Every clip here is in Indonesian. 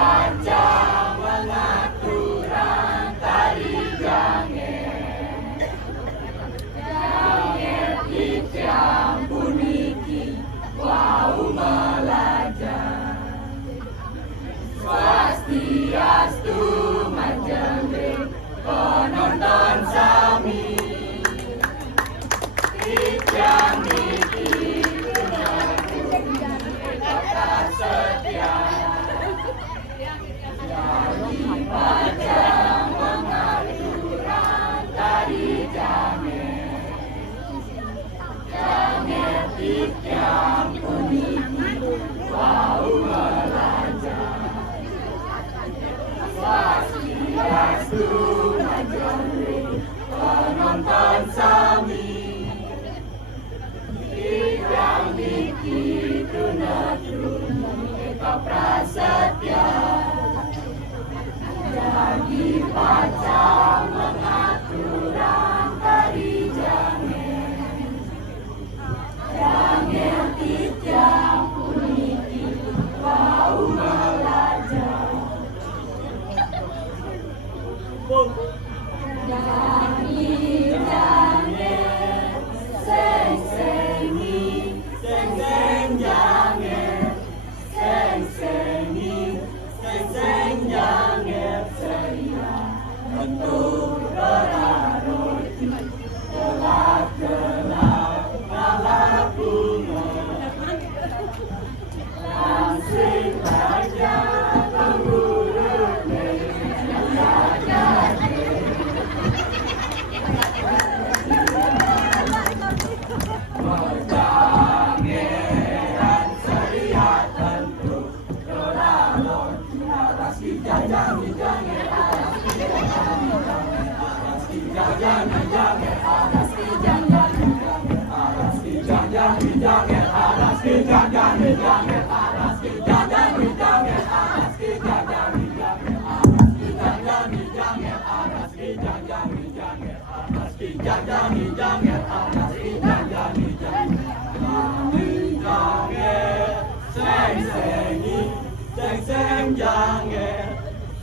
panjang mengaturan tari janget. Janget ijam puniki wau melajar. Swastiastu majembe penonton sami. Ijam niki setia. Panjang mengaturan tari janget. Janget ijam puniki wau melajar. Swastiastu majembe penonton sami. Ijam niki tunatun eka prasetya. Jadi panjang mengaturan tari janget. Janget ijam puniki wau melajar. Jangi janget, seng sengi, seng seng janget, seng sengi, seng seng janget ceria. Untuk roti, gelap-gelap malah bunga. Langsing saja pemburunya jadi. Jangeran ceria tentu dolalon aras kijajang janget aras kijajang aras kijajang janget aras kijajang aras kijajang janget aras kijajang janget aras kijajang janget aras kijajang janget aras kijajang janget aras kijajang janget aras kijajang janget seng sengi seng seng janget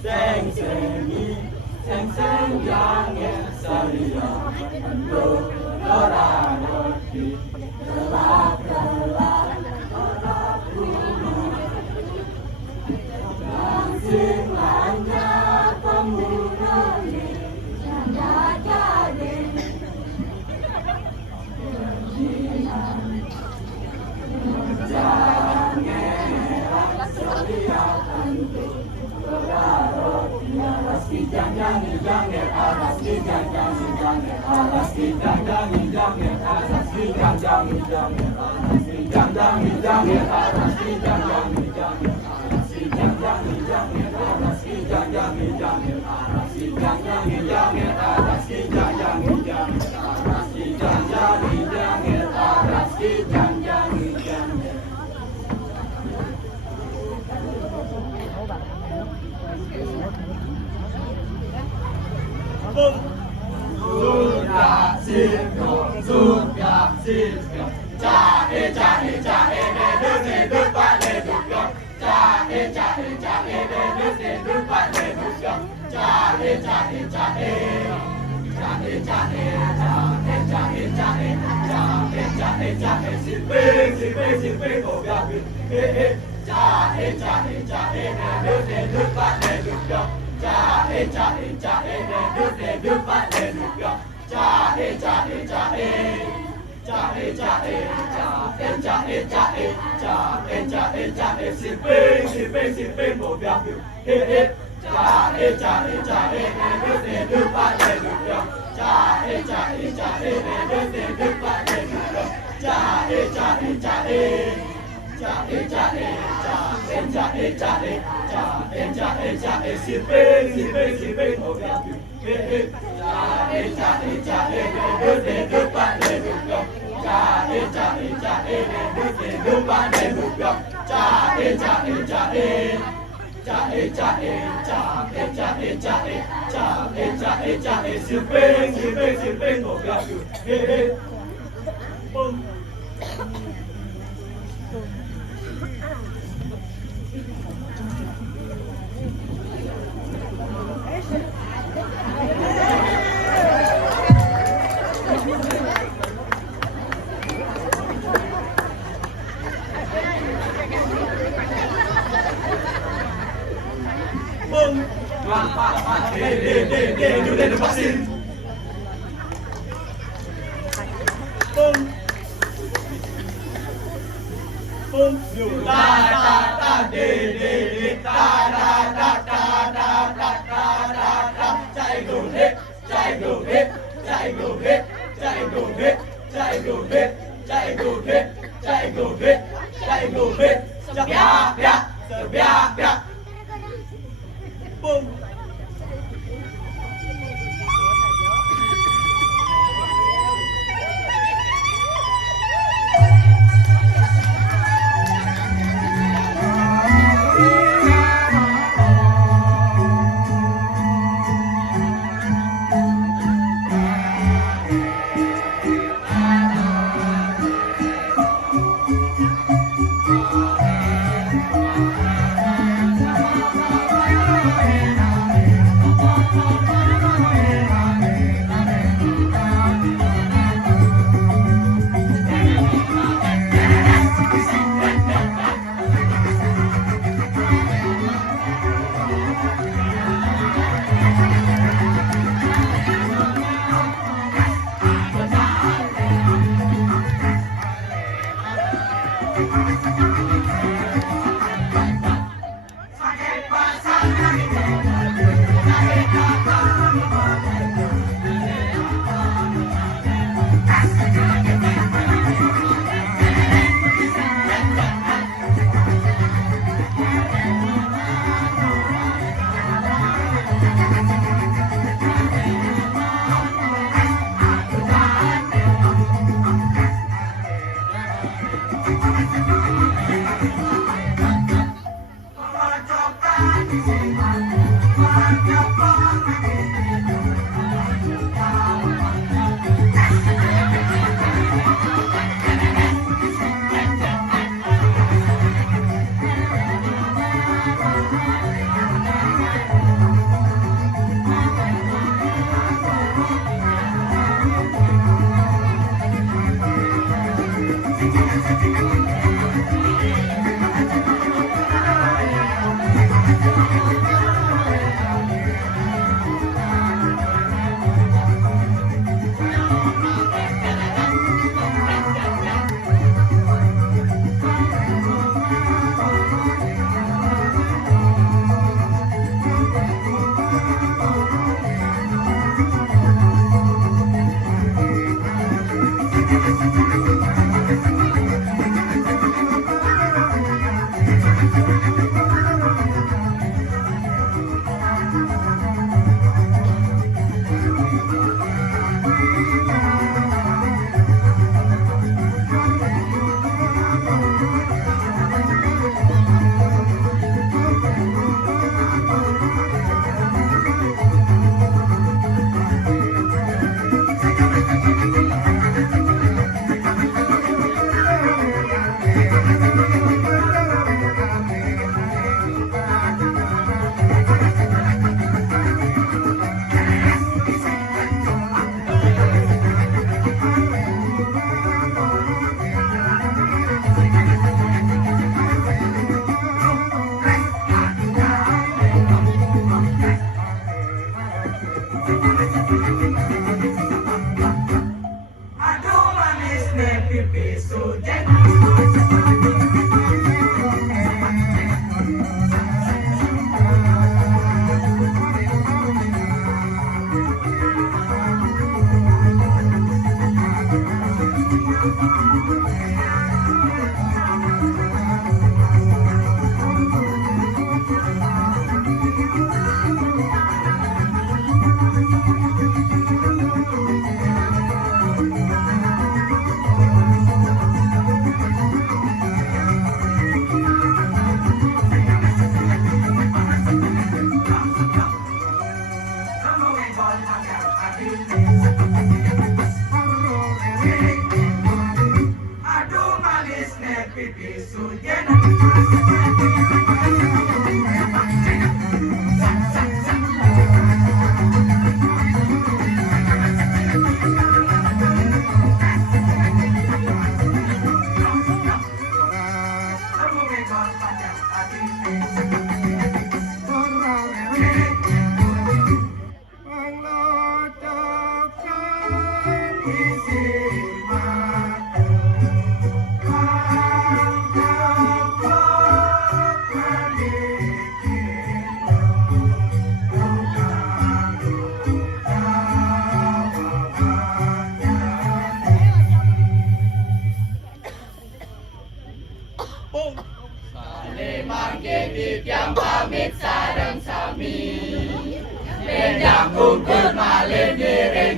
seng sengi seng seng janget ceria. Untuk roti gelap-gelap gelap bunga. Langsing lanjut pembunuhnya jadi. Jangeran ceria tentu roti aras kijajang janget aras kijajang janget aras kijajang janget aras kijajang janget aras kijajang janget aras kijajang janget aras kijajang janget aras kijajang janget aras kijajang janget aras kijajang janget aras kijajang janget aras kijajang janget. Sudah siap, jahe jahe jahe deduk pak deduk yuk. Jahe jahe jahe deduk pak deduk yuk. Jahe jahe jahe jahe jahe jahe jahe jahe jahe jahe jahe siping siping siping oh gabi. Jahe jahe jahe deduk pak deduk yuk. Jahe jahe jahe deduk pak deduk yuk. Jahe jahe jahe jahe jahe jahe jahe jahe jahe jahe jahe siping siping siping oh gabi. Jahe jahe jahe deduk pak deduk yuk. Jahe jahe jahe deduk pak deduk yuk. Jahe jahe jahe jahe jahe jahe jahe jahe jahe jahe siping siping siping oh gabi. Jahe jahe jahe deduk pak deduk yuk. Jahe jahe jahe deduk pak deduk yuk. Jahe jahe jahe jahe jahe jahe jahe jahe jahe jahe jahe siping siping siping oh gabi. cikgu hit, cikgu hit, cikgu hit, cikgu hit, cikgu hit, cikgu hit, cikgu hit, sebiak-biak, sebiak-biak. Boom.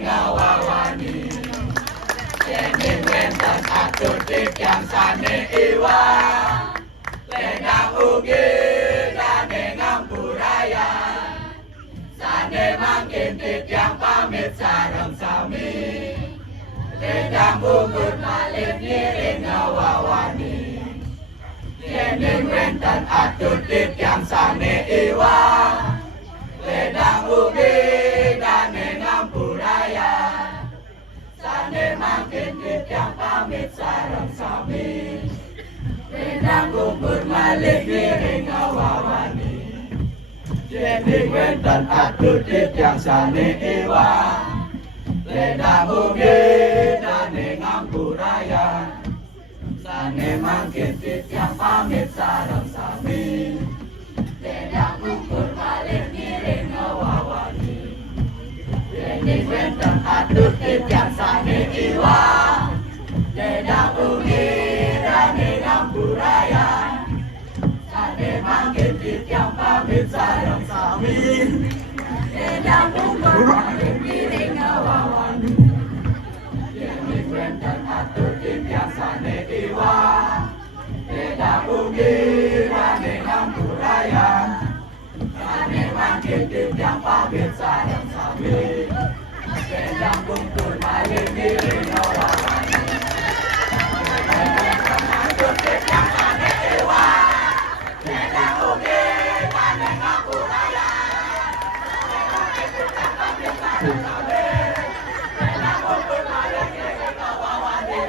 ngawawani Yening wenten atutip yang sane iwa Ledang ugi dane ngampuraya Sane makin tip yang pamit sareng sami Ledang ugut malih ngiring ngawawani Yening wenten atutip yang sane iwa Ledang ugi dane ngampuraya Sane makin tip yang pamit sareng sami Ledang ugut malih ngiring ngawawani Yening wenten atutip yang sane iwa Ledang ugi dane ngampuraya Sane makin tip yang pamit sareng sami Ledang ugut malih ngiring ngawawani Yening wenten atutip yang sane iwa Ledang ugi dane ngampuraya Sane makin tip yang pamit sareng sami Ledang ugut malih ngiring ngawawani Yening wenten atutip yang sane iwa Ledang ugi dane ngampuraya Sane makin tip yang pamit sareng sami Ledang ugut malih ngiring ngawawani Atutip yang sane iwa Ledang ugi dane ngampuraya Ledang ugut malih ngiring ngawawani